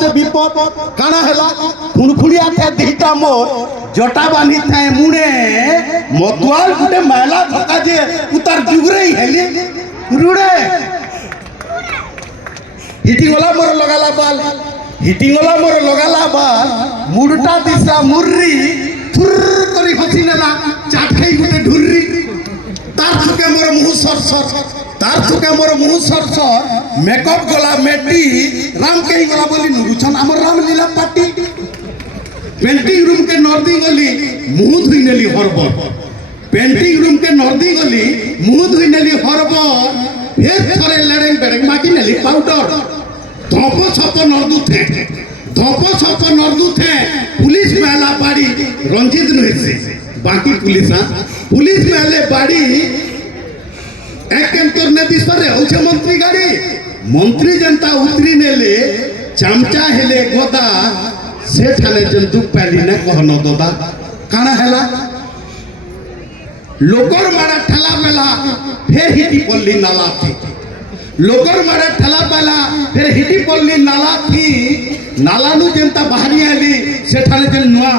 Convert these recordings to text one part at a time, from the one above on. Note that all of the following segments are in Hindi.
से विपद काना हैला खुणखुणिया थे दिटा मोर जटा बांधी थे मुड़े मतवाल गुटे मैला धक्का जे उतार जुगरे हेली रुड़े हिटिंग वाला मोर लगाला बाल हिटिंग वाला मोर लगाला बाल मुड़टा दिशा मुर्री थुर करी हसी नेला चाटई गुटे ढुर्री तार थुके मोर मुंह सर तार थुके मोर मुंह सर मेकअप गला मेटी राम के गला बोली नुरुछन हमर राम लीला पार्टी पेंटिंग रूम के नर्दी गली मुंह धुई नेली हरबर पेंटिंग रूम के नर्दी गली मुंह धुई नेली हरबर फिर थरे लड़ेंग बेड़ेंग माकी नेली पाउडर धप छप नर्दू थे धप छप नर्दू थे पुलिस मेला बाड़ी रंजित नुहे बाकी पुलिस मेले बाड़ी एक केंतर ने दिसरे होचे मंत्री गाड़ी मंत्री जनता उतरी नेले चामचा हेले गोदा से ठाने जंतु पैली ने कहनो दोदा काना हैला लोकर मारा ठला मेला फिर हिटी पल्ली नाला थी लोकर मारा ठला पेला फिर हिटी पल्ली नाला थी नाला नु जनता बाहरी आली से ठाने जन नुआ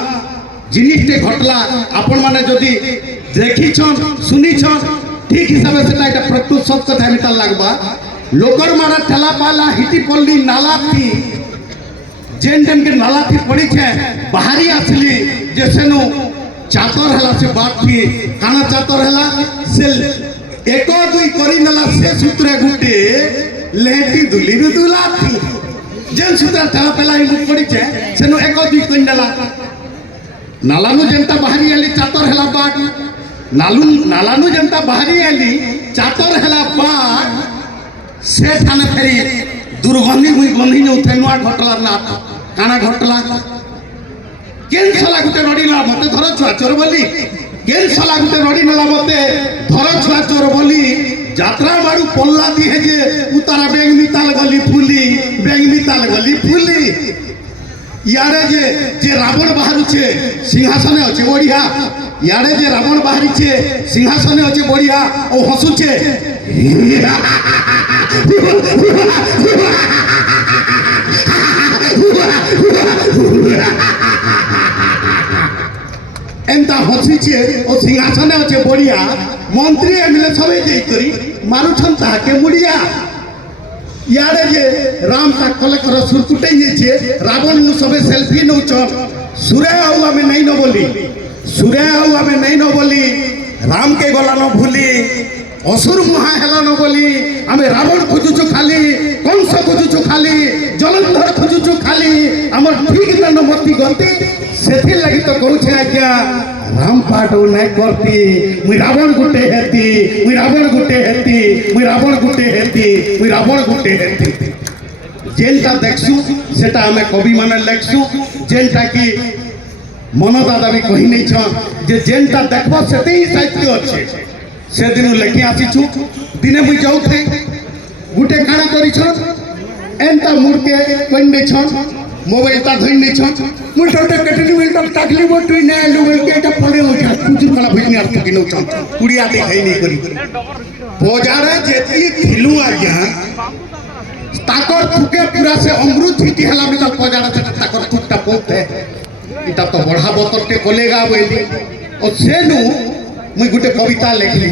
जिनिसटे घटला आपण माने जदी देखी छन सुनी छन ठीक हिसाब से এটা প্রত্যুত সত্য কথা মিটাল লাগবা লোকর মারা ঠেলা পালা হিটি পল্লী নালা থি जेन डेम के नाला थी पड़ी छे बाहरी आसली जे सेनु चातर हला से बात थी काना चातर हला से एको दुई करी नला से सूत्र गुटे लेटी दुली दुला थी जेन सूत्र ठेला पेला ही पड़ी छे सेनु एको दुई करी नला नालानु जनता बाहरी आली चातर हला बात नालानु जनता बाहरी आली चातर हला बात से थाने फेरी दुर्गंधी मुई गंधी ने उठे नुआ घटला ना काना घटला केन सला गुटे नडीला मते धर छुआ चोर बोली केन सला गुटे नडी नला मते धर छुआ चोर बोली यात्रा मारू पल्ला दी है जे उतारा बेंग मिताल गली फुली यारे जे रावण बाहरु छे सिंहासने अछि बढ़िया यारे जे रावण बाहरी छे सिंहासने अछि बढ़िया ओ हसु छे एंता हसी छे ओ सिंहासने अछि बढ़िया मंत्री एमएलए सबे जेई करी मारू छन ताके मुड़िया यारे जे राम का कलेक्टर सुरकुटे छे रावण नु सबे सेल्फी नु चल सुरे आउ हमें नहीं न बोली राम के गला न भूली असुर मुहा हेला न बोली हमें रावण खोजुछु खाली कंस खोजुछु खाली जलंधर खोजुछु खाली हमर ठीक न मती गलती सेथि लागि तो कहू छे आज्ञा राम पाठ नै करती मुई रावण गुटे हेती जेनटा देखसु सेटा हमें कवि माने लेखसु जेनटा की मन दादा भी कही नहीं छ जे जेनटा देखबो सेते ही साहित्य अछि से दिन लेखि आसीछु दिने मुई जाउ थे गुटे काना करी छ एंता मुरके कन्ने छ मोबाइल ता धइन नहीं छ मुई टोटे कटनी मिल तक ताकली बोटुई ने लुबल के एटा पड़े हो जा कुछ कला भइनी आर की न छ कुड़िया दे खई नहीं करी बोजारे जेती थिलु आज्ञा ताकर थुके पूरा से अमृत हिटी हला में तक बोजारे से ताकर थुकटा पोते इटा तो बढ़ा बोतल के कोलेगा बोली और सेनु मुई गुटे कविता लिखली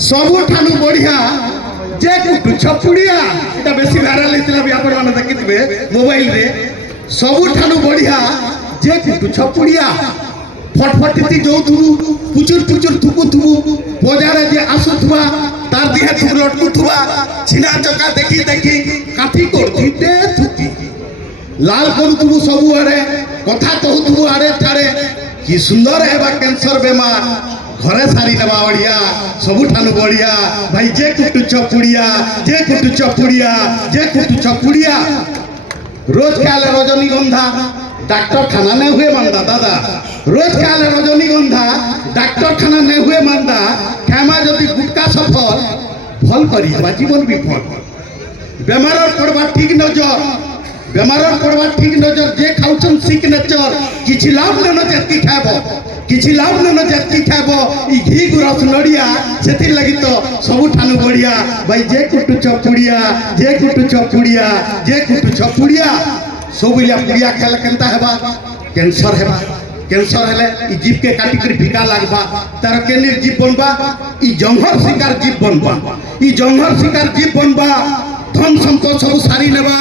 सबु ठानु बढ़िया जे कुटु छपुड़िया इटा बेसी वायरल हेतिला भी आपण माने देखितबे मोबाइल रे सबु ठानु बढ़िया जे कुटु छपुड़िया फटफटी जोथुरु पुचुर थुकुथुबु बजारे जे आसुथुवा तार दिहे थुक लटकुथुवा छिना चका देखी काठी करथि ते थुकी लाल करुथुबु सबु आरे कथा कहथुबु आरे थारे कि सुंदर हेबा कैंसर बेमार घरे सारी नवा बढ़िया सबु ठानु बढ़िया भाई जे कुटु चपुड़िया रोज खाले रजनीगंधा डॉक्टर खाना नहीं हुए मानदा दादा रोज खाले रजनीगंधा डॉक्टर खाना नहीं हुए मानदा खेमा जदि गुटका सफल भल करी जीवन विफल बेमार पड़वा ठीक नजर बेमार पड़वा ठीक नजर जे खाउछन सिक नेचर किछि लाभ न जति खाबो किछि लाभ न जति खाबो ई घी गुरस नडिया सेति लागि तो सब ठानु बढ़िया भाई जे कुटु चपुड़िया जे कुटु चपुड़िया जे कुटु चपुड़िया सब इला पुड़िया खाल केनता हेबा कैंसर हेबा कैंसर हेले ई जीव के काटी कर फिका लागबा तार केनिर जीव बनबा ई जंगल शिकार जीव बनबा ई जंगल शिकार जीव बनबा धन संपद सब सारी नेबा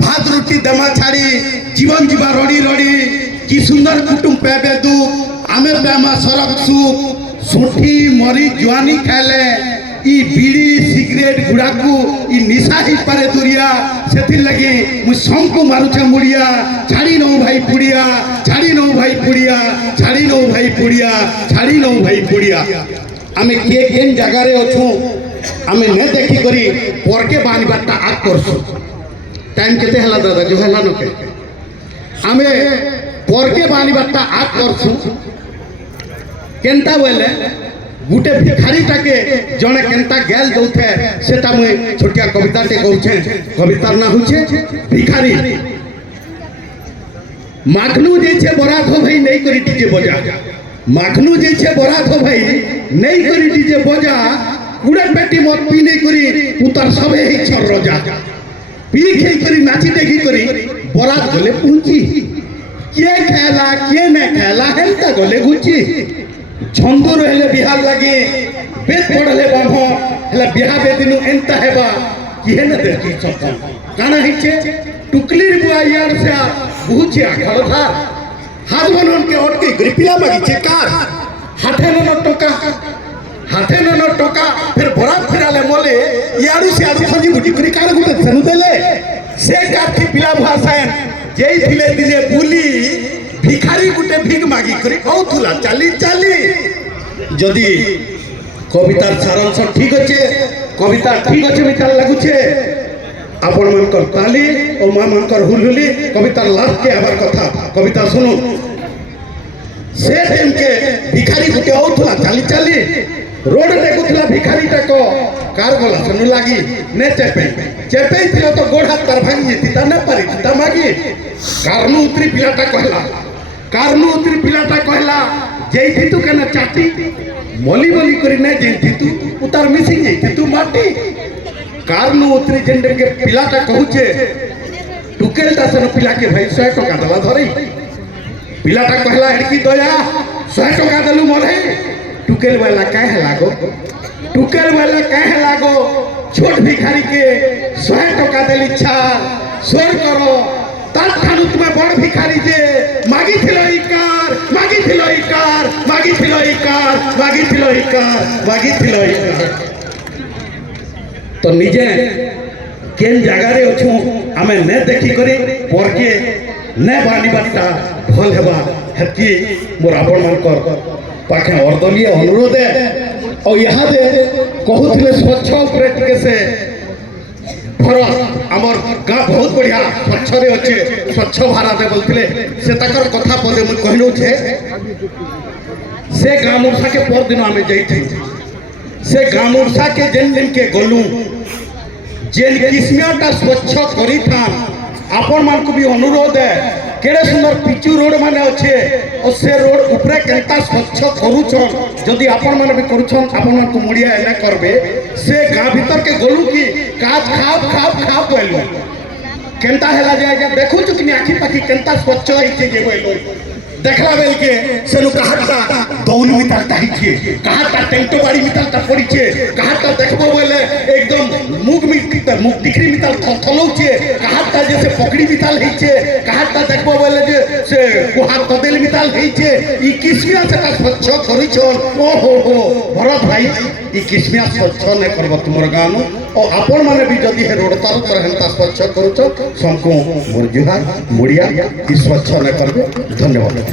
भात रोटी दमा छाड़ी जीवन जीवा रड़ी रड़ी की सुंदर कुटुंब पेबे दू आमे पेमा सरब सुख सोठी मरी जुआनी खाले ई बीड़ी सिगरेट गुड़ाकू ई निशा ही पारे दुरिया सेति लगी मु संको मारुछे मुड़िया छाड़ी नो भाई पुड़िया छाड़ी नो भाई पुड़िया छाड़ी नो भाई पुड़िया छाड़ी नो भाई पुड़िया आमे के केन जगह रे अछु आमे ने देखी करी परके बानिबाटा आग करसु टाइम केते हला दादा जो हला न के आमे परके बानिबाटा आग करसु केनता बोले गुटे भिखारी टाके जने केनता गेल दउथे सेटा मुई छोटिया कविता टे कहूछे कवितार ना होछे भिखारी माखनू जे छे बरात हो भाई नहीं करी डीजे बजा माखनू जे छे बरात हो भाई नहीं करी डीजे बजा उड़े बेटी मत पी नहीं करी पुतर सबे ही छर रजा पी खे करी नाची देखी करी बरात गले पहुंची के खेला के ने खेला हेलता गले गुची छंदू रहले बिहार लगे बेत पड़ले बाहो हला बिहा बेदिनु एंता हेबा किहे न देखी सपन काना हिचे टुकलीर बुआ यार से बुझे आखल था हाथ बनन के ओटके ग्रिपिला मागिचे कार हाथे न टका हाथे न टका फिर बरात फिराले मोले यारू से आज खजी बुटी करी कार गुटे सनु देले से काठी पिला भाषायन जेई थिले दिने बुली भिखारी गुटे भिग मागी करी कहूला चाली चाली जदि कवितार सारांश ठीक अच्छे कविता ठीक अच्छे मिताल लगुचे आपण मनकर ताली और मां मनकर हुलहुली कवितार लास्ट के आबार कथा कविता सुनो से टाइम के भिखारी गुटे औथुला चाली चाली रोड देखुला भिखारी टाको कार गला सनु लागी ने चेपे थिलो तो गोड़ हाथ तार भांगी तिता न पारी तिता मागी कारनु उतरी पिलाटा कहला कारनु उतरी पिलाटा कहला जेइथि तू केना चाटी मली मली करी नै जेइथि तू उतार मिसिंग जेइथि तू माटी कारनु उतरी जेंडर के पिलाटा कहूचे टुकेलटा सनु पिला के भाई 100 टका दला धरी पिलाटा कहला एडकी दया 100 टका दलु मोरे टुकेल वाला काहे लागो टुकेल वाला काहे लागो छोट भिखारी के 100 टका देली छा सोर करो तार ठानु तुम्हें बड़ भिखारी जे मागी थिलो ई कार मागी थिलो ई कार मागी थिलो ई कार मागी थिलो ई कार मागी थिलो ई कार तो निजे केन जगह रे अछु आमे ने देखी करी परके ने बानी बाटा भल हेबा हेती मोर आपण मानकर पाखे अर्दलीय अनुरोध है और यहाँ दे कहूथिले स्वच्छ उपरे टिके से भरत आमर गाँ बहुत बढ़िया स्वच्छ रे अच्छे स्वच्छ भारत बोलते से तकर कथा पदे मुझे कहलु छे से गाँ मुर्सा के पर दिन आमे जाई से गाँ मुर्सा के जेन दिन के गलु जेन किस्मियाटा स्वच्छ करी था आपण मान को भी अनुरोध है केड़े सुंदर पिचू रोड माने अच्छे और से रोड ऊपरे केनता स्वच्छ करूछन जदि आपण माने भी करूछन आपण मान को मुड़िया एना करबे से गाँ भीतर के गलु की काज खाप खाप खाप बोलु केनता हेला जाय देखु चुकनी आखी पाखी केनता स्वच्छ हिचे जे बोलु देखला बेल के सेनु कहाटा दौन मितालता हिचे कहाटा टेंटो बाड़ी मितालता पड़ीचे कहाटा देखबो बोले एकदम मुग टिकरी मिताल थलौचे कहाटा जैसे पकड़ी मिताल हिचे कहाटा देखबो बोले जे से कुहा कदेल मिताल हिचे ई किस्मिया से स्वच्छ करिछन ओ हो भरत भाई ई किस्मिया स्वच्छ ने करबो तुमर गानु और आपण माने भी जदि हे रोड तार पर हेंता स्वच्छ करूछ संको मोर जुहार मुड़िया ई स्वच्छ ने करबे धन्यवाद।